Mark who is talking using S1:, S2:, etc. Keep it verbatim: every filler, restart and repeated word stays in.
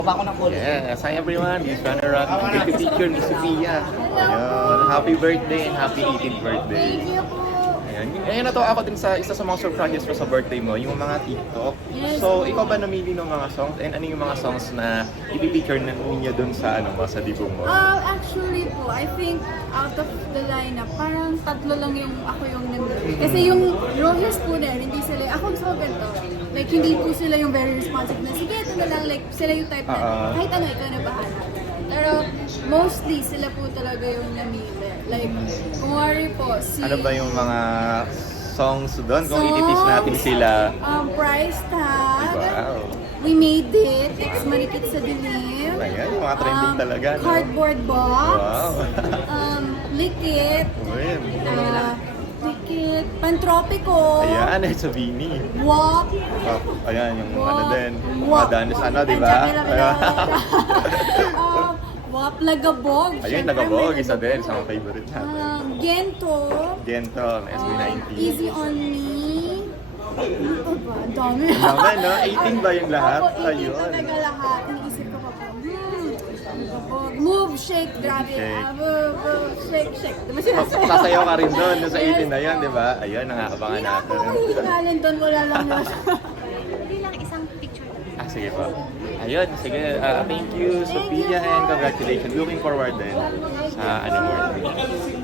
S1: Pa ako ng college.
S2: Yes, hi everyone, this is Runner Rock. Great to feature Miss Sophia. Ayun, happy birthday and happy eighteenth birthday.
S3: Thank you po.
S2: Ayan, ngayon na to ako din sa isa sa mga surprises mo sa birthday mo, yung mga TikTok.
S3: Yes.
S2: So, ikaw ba namili ng mga songs? And ano yung mga songs na i-feature na ninyo dun sa ano mo, sa dibong mo?
S3: Uh, actually po, I think out of the lineup, parang tatlo lang yung ako yung nandun. Kasi yung Roses po na, hindi sila, ako sa ganito, like hindi po sila yung very responsive na, sige, ito na lang, like sila yung type na,
S2: Ah.
S3: kahit ano, ikaw na bahala. Pero mostly, sila po talaga yung namili. Like, kung wari po, si...
S2: Ano ba yung mga songs doon? Kung
S3: Songs,
S2: ititis natin sila.
S3: Um, price tag.
S2: Wow.
S3: We made it. Ex Marikit sa Dilim.
S2: Ayan, yung mga trending
S3: Um,
S2: talaga, no?
S3: Cardboard box.
S2: Wow.
S3: um, Likit.
S2: Uy.
S3: Uh, Likit. Pantropico.
S2: Ayan, it's a Vini.
S3: Walk.
S2: Oh, ayan, yung
S3: Walk.
S2: ano din.
S3: Walk.
S2: Mga danis ano, di
S3: Ang
S2: ba?
S3: dami lang
S2: Ayan.
S3: um, Walk. Lagabog.
S2: Ayun,
S3: Syempre,
S2: nagabog.
S3: may
S2: Isa din sa mga
S3: Lagabog.
S2: favorite natin.
S3: Um, Gento.
S2: Gento, S B
S3: Um,
S2: nineteen.
S3: Easy on me. Ano pa ba? Ang dami.
S2: Dami, no? eighteen ba yung lahat?
S3: Opo, eighteen
S2: Ayun.
S3: talaga lahat. Iniisip ko pa po. Hmm. Lagabog. Move, shake, grabe.
S2: Shake.
S3: Ah, move, move, shake, shake. Diba sinasayaw?
S2: Sasayaw ka rin doon, doon sa
S3: Yes
S2: eighteen na yan,
S3: po.
S2: di ba? Ayun, nakakabangan
S3: Hindi na ako
S2: natin.
S3: mahihingalin doon. Wala lang yun.
S4: Hindi lang isang picture lang.
S2: Ah, sige po. Ayun, sige. ah, thank you, Sophia, and congratulations. Looking forward din sa ano mo.